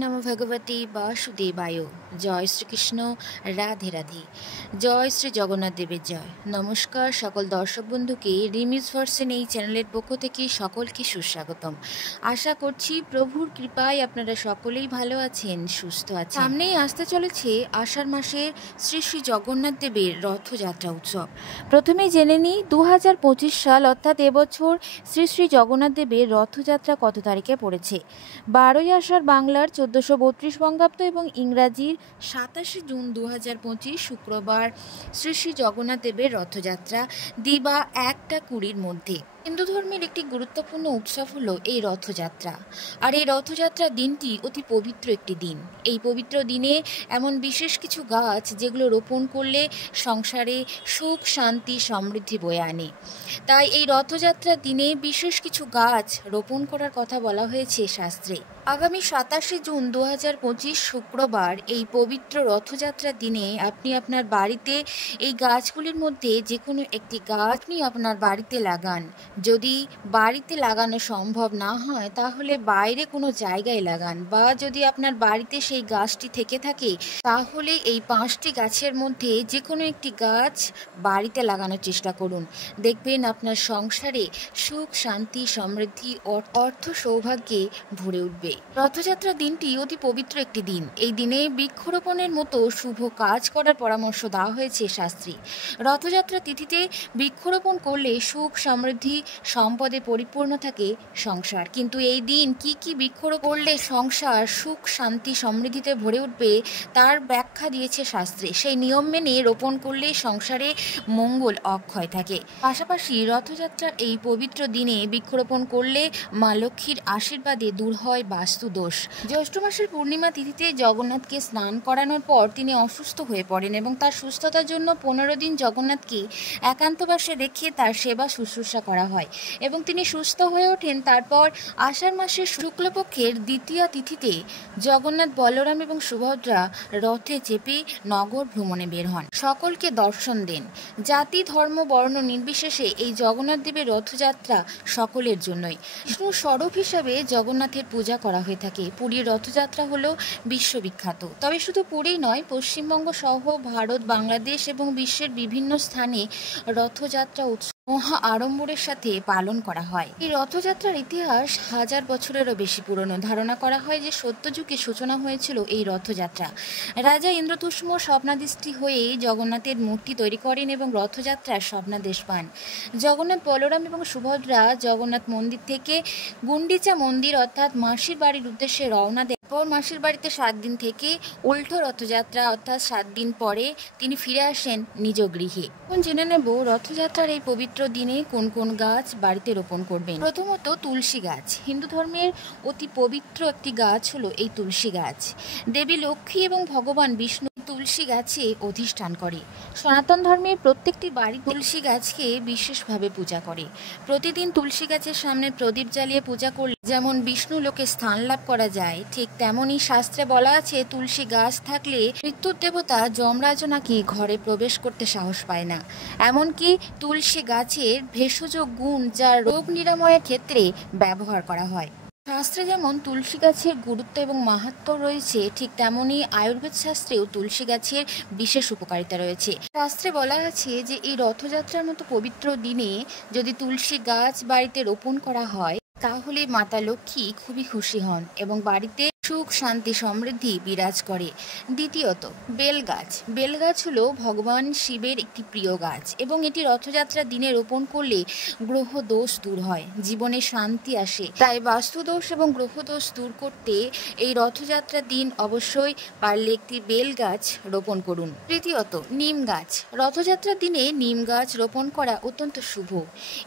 নমো ভগবতে বাসুদেবায়। জয় শ্রীকৃষ্ণ, রাধে রাধে। জয় শ্রী জগন্নাথ দেবের জয়। নমস্কার সকল দর্শক বন্ধুকে রিমিজ ভার্সন এই চ্যানেলের পক্ষ থেকে সকলকে সুস্বাগতম। আশা করছি প্রভুর কৃপায় আপনারা সকলেই ভালো আছেন, সুস্থ আছেন। সামনেই আসতে চলেছে আষাঢ় মাসের শ্রী শ্রী জগন্নাথ দেবের রথযাত্রা উৎসব। প্রথমেই জেনে নিই 2025 সাল অর্থাৎ এবছর শ্রী শ্রী জগন্নাথ দেবের রথযাত্রা কত তারিখে পড়েছে। 12ই আষাঢ় বাংলার 1432 বঙ্গাব্দ এবং ইংরাজির 27 জুন 2025 শুক্রবার শ্রী শ্রী জগন্নাথ দেবের রথযাত্রা দিবা 1টা 20 মধ্যে। হিন্দু ধর্মের একটি গুরুত্বপূর্ণ উৎসব হলো এই রথযাত্রা। আর এই রথযাত্রার দিনটি অতি পবিত্র একটি দিন। এই পবিত্র দিনে এমন বিশেষ কিছু গাছ যেগুলো রোপণ করলে সংসারে সুখ, শান্তি, সমৃদ্ধি বয়ে আনে। তাই এই রথযাত্রার দিনে বিশেষ কিছু গাছ রোপণ করার কথা বলা হয়েছে শাস্ত্রে। আগামী 27 জুন 2025 শুক্রবার এই পবিত্র রথযাত্রার দিনে আপনি আপনার বাড়িতে এই গাছগুলির মধ্যে যে কোনো একটি গাছ আপনি আপনার বাড়িতে লাগান। যদি বাড়িতে লাগানো সম্ভব না হয় তাহলে বাইরে কোনো জায়গায় লাগান, বা যদি আপনার বাড়িতে সেই গাছটি থেকে থাকে তাহলে এই 5টি গাছের মধ্যে যে কোনো একটি গাছ বাড়িতে লাগানোর চেষ্টা করুন। দেখবেন আপনার সংসারে সুখ, শান্তি, সমৃদ্ধি, অর্থ, সৌভাগ্যে ভরে উঠবে। রথযাত্রার দিনটি অতি পবিত্র একটি দিন। এই দিনে বৃক্ষরোপণের মতো শুভ কাজ করার পরামর্শ দেওয়া হয়েছে শাস্ত্রে। রথযাত্রা তিথিতে বৃক্ষরোপণ করলে সুখ, সমৃদ্ধি, সম্পদে পরিপূর্ণ থাকে সংসার। কিন্তু এই দিন কি কি বৃক্ষরোপণ করলে সংসার সুখ, শান্তি, সমৃদ্ধিতে ভরে উঠবে তার ব্যাখ্যা দিয়েছে শাস্ত্রে। সেই নিয়ম মেনে রোপণ করলে সংসারে মঙ্গল অক্ষয় থাকে। পাশাপাশি রথযাত্রার এই পবিত্র দিনে বৃক্ষরোপণ করলে মা লক্ষ্মীর আশীর্বাদে দূর হয় বাস্তু দোষ। জ্যৈষ্ঠ মাসের পূর্ণিমা তিথিতে জগন্নাথকে স্নান করানোর পর তিনি অসুস্থ হয়ে পড়েন এবং তার সুস্থতার জন্য 15 দিন জগন্নাথকে একান্তবাসে রেখে তার সেবা শুশ্রূষা করা হয় এবং তিনি সুস্থ হয়ে ওঠেন। তারপর আষাঢ় মাসের শুক্লপক্ষের দ্বিতীয়া তিথিতে জগন্নাথ, বলরাম এবং সুভদ্রা রথে চেপে নগর ভ্রমণে বের হন, সকলকে দর্শন দেন। জাতি, ধর্ম, বর্ণ নির্বিশেষে এই জগন্নাথ দেবের রথযাত্রা সকলের জন্যই। বিষ্ণুর স্বরূপ হিসাবে জগন্নাথের পূজা করা হয়ে থাকে। পুরীর রথযাত্রা হলো বিশ্ববিখ্যাত। তবে শুধু পুরী নয়, পশ্চিমবঙ্গ সহ ভারত, বাংলাদেশ এবং বিশ্বের বিভিন্ন স্থানে রথযাত্রা উৎসব মহা আড়ম্বরের সাথে পালন করা হয়। এই রথযাত্রার ইতিহাস 1000 বছরেরও বেশি পুরনো। ধারণা করা হয় যে সত্যযুগে সূচনা হয়েছিল এই রথযাত্রা। রাজা ইন্দ্রতুষ্ম স্বপ্নাদেশটি হয়ে জগন্নাথের মূর্তি তৈরি করেন এবং রথযাত্রার স্বপ্নাদেশ পান। জগন্নাথ, বলরাম এবং সুভদ্রা জগন্নাথ মন্দির থেকে গুন্ডিচা মন্দির অর্থাৎ মাসির বাড়ির উদ্দেশ্যে রওনা দেন। পর মাসির বাড়িতে 7 দিন থেকে উল্টো রথযাত্রা অর্থাৎ 7 দিন পরে তিনি ফিরে আসেন নিজ গৃহে। এখন জেনে নেব রথযাত্রার এই পবিত্র দিনে কোন কোন গাছ বাড়িতে রোপণ করবেন। প্রথমত তুলসী গাছ। হিন্দু ধর্মের অতি পবিত্র একটি গাছ হলো এই তুলসী গাছ। দেবী লক্ষ্মী এবং ভগবান বিষ্ণু তুলসী গাছে অধিষ্ঠান করে। সনাতন ধর্মের প্রত্যেকটি বাড়ি তুলসী গাছকে বিশেষভাবে পূজা করে। প্রতিদিন তুলসী গাছের সামনে প্রদীপ জ্বালিয়ে পূজা করলে যেমন বিষ্ণু লোকে স্থান লাভ করা যায়, ঠিক তেমনই শাস্ত্রে বলা আছে তুলসী গাছ থাকলে মৃত্যুর দেবতা যমরাজও নাকি ঘরে প্রবেশ করতে সাহস পায় না। এমনকি তুলসী গাছের ভেষজ গুণ যা রোগ নিরাময়ের ক্ষেত্রে ব্যবহার করা হয়। শাস্ত্রে যেমন তুলসী গাছের গুরুত্ব এবং মাহাত্ম্য রয়েছে, ঠিক তেমনই আয়ুর্বেদ শাস্ত্রেও তুলসী গাছের বিশেষ উপকারিতা রয়েছে। শাস্ত্রে বলা আছে যে এই রথযাত্রার মতো পবিত্র দিনে যদি তুলসী গাছ বাড়িতে রোপণ করা হয় তাহলে মাতা লক্ষ্মী খুবই খুশি হন এবং বাড়িতে সুখ, শান্তি, সমৃদ্ধি বিরাজ করে। দ্বিতীয়ত বেলগাছ। বেলগাছ হলো ভগবান শিবের একটি প্রিয় গাছ এবং এটি রথযাত্রার দিনে রোপণ করলে গ্রহ দোষ দূর হয়, জীবনে শান্তি আসে। তাই বাস্তুদোষ এবং গ্রহ দোষ দূর করতে এই রথযাত্রার দিন অবশ্যই পারলে একটি বেল গাছ রোপণ করুন। তৃতীয়ত নিম গাছ। রথযাত্রার দিনে নিম গাছ রোপণ করা অত্যন্ত শুভ।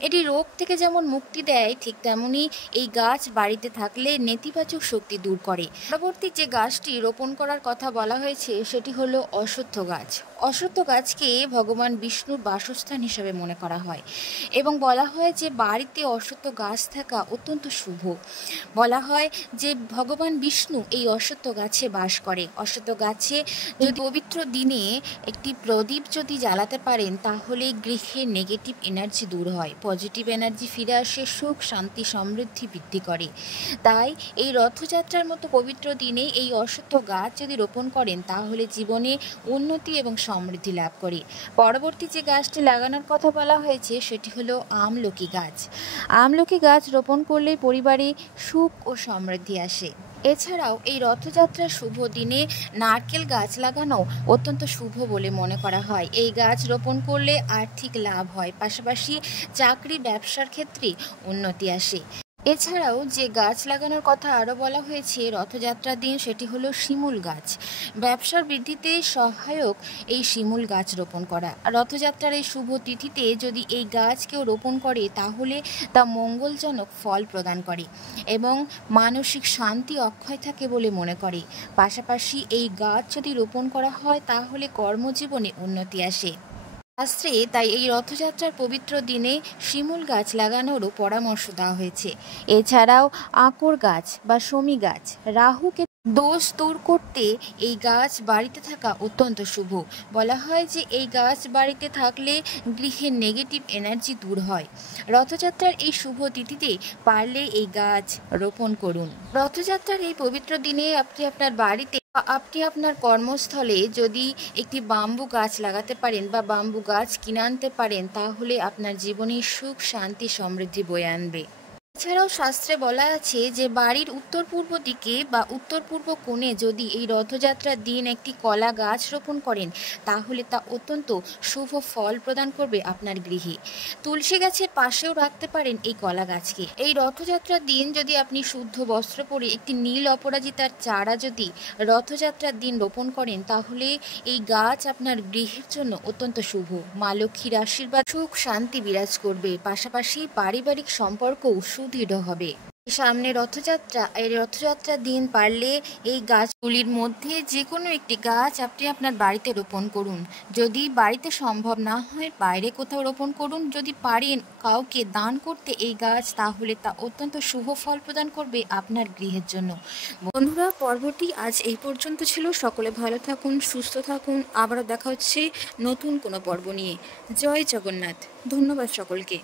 এটি রোগ থেকে যেমন মুক্তি দেয়, ঠিক তেমনি এই গাছ বাড়িতে থাকলে নেতিবাচক শক্তি দূর করে। পরবর্তী যে গাছটি রোপণ করার কথা বলা হয়েছে সেটি হলো অশ্বত্থ গাছ। অশ্বত্থ গাছকে ভগবান বিষ্ণুর বাসস্থান হিসেবে মনে করা হয় এবং বলা হয় যে বাড়িতে অশ্বত্থ গাছ থাকা অত্যন্ত শুভ। বলা হয় যে ভগবান বিষ্ণু এই অশ্বত্থ গাছে বাস করে। অশ্বত্থ গাছে যদি পবিত্র দিনে একটি প্রদীপ যদি জ্বালাতে পারেন তাহলে গৃহে নেগেটিভ এনার্জি দূর হয়, পজিটিভ এনার্জি ফিরে আসে, সুখ, শান্তি, সমৃদ্ধি বৃদ্ধি করে। তাই এই রথযাত্রার মতো পবিত্র দিনে এই অশ্বত্থ গাছ যদি রোপণ করেন তাহলে জীবনে উন্নতি এবং সমৃদ্ধি লাভ করে। পরবর্তী যে গাছটি লাগানোর কথা বলা হয়েছে সেটি হলো আমলকি গাছ। আমলকি গাছ রোপণ করলে পরিবারে সুখ ও সমৃদ্ধি আসে। এছাড়াও এই রথযাত্রার শুভ দিনে নারকেল গাছ লাগানো অত্যন্ত শুভ বলে মনে করা হয়। এই গাছ রোপণ করলে আর্থিক লাভ হয়, পাশাপাশি চাকরি ব্যবসার ক্ষেত্রে উন্নতি আসে। এছাড়াও যে গাছ লাগানোর কথা আরও বলা হয়েছে রথযাত্রার দিন সেটি হলো শিমুল গাছ। ব্যবসার বৃদ্ধিতে সহায়ক এই শিমুল গাছ রোপণ করা। রথযাত্রার এই শুভ তিথিতে যদি এই গাছ কেউ রোপণ করে তাহলে তা মঙ্গলজনক ফল প্রদান করে এবং মানসিক শান্তি অক্ষয় থাকে বলে মনে করে। পাশাপাশি এই গাছ যদি রোপণ করা হয় তাহলে কর্মজীবনে উন্নতি আসে। শাস্ত্রে তাই এই রথযাত্রার পবিত্র দিনে শিমুল গাছ লাগানোরও পরামর্শ দেওয়া হয়েছে। এছাড়াও আঁকর গাছ বা শমী গাছ রাহুকে দোষ দূর করতে এই গাছ বাড়িতে থাকা অত্যন্ত শুভ। বলা হয় যে এই গাছ বাড়িতে থাকলে গৃহের নেগেটিভ এনার্জি দূর হয়। রথযাত্রার এই শুভ তিথিতে পারলে এই গাছ রোপণ করুন। রথযাত্রার এই পবিত্র দিনে আপনি আপনার বাড়িতে আপনি আপনার কর্মস্থলে যদি একটি বাম্বু গাছ লাগাতে পারেন বা বাম্বু গাছ কিনে আনতে পারেন তাহলে আপনার জীবনে সুখ, শান্তি, সমৃদ্ধি বয়ে আনবে। এছাড়াও শাস্ত্রে বলা আছে যে বাড়ির উত্তর পূর্ব দিকে বা উত্তর পূর্ব কোণে যদি এই রথযাত্রার দিন একটি কলা গাছ রোপণ করেন তাহলে তা অত্যন্ত শুভ ফল প্রদান করবে আপনার গৃহে। তুলসী গাছের পাশেও রাখতে পারেন এই কলা গাছকে। এই রথযাত্রার দিন যদি আপনি শুদ্ধ বস্ত্র পরে একটি নীল অপরাজিতার চারা যদি রথযাত্রার দিন রোপণ করেন তাহলে এই গাছ আপনার গৃহের জন্য অত্যন্ত শুভ। মা লক্ষ্মীর আশীর্বাদ, সুখ, শান্তি বিরাজ করবে, পাশাপাশি পারিবারিক সম্পর্কও সুদৃঢ় হবে। সামনে রথযাত্রা, এই রথযাত্রার দিন পারলে এই গাছগুলির মধ্যে যে কোনো একটি গাছ আপনি আপনার বাড়িতে রোপণ করুন। যদি বাড়িতে সম্ভব না হয় বাইরে কোথাও রোপণ করুন। যদি পারেন কাউকে দান করতে এই গাছ তাহলে তা অত্যন্ত শুভ ফল প্রদান করবে আপনার গৃহের জন্য। বন্ধুরা, পর্বটি আজ এই পর্যন্ত ছিল। সকলে ভালো থাকুন, সুস্থ থাকুন। আবারও দেখা হচ্ছে নতুন কোনো পর্ব নিয়ে। জয় জগন্নাথ। ধন্যবাদ সকলকে।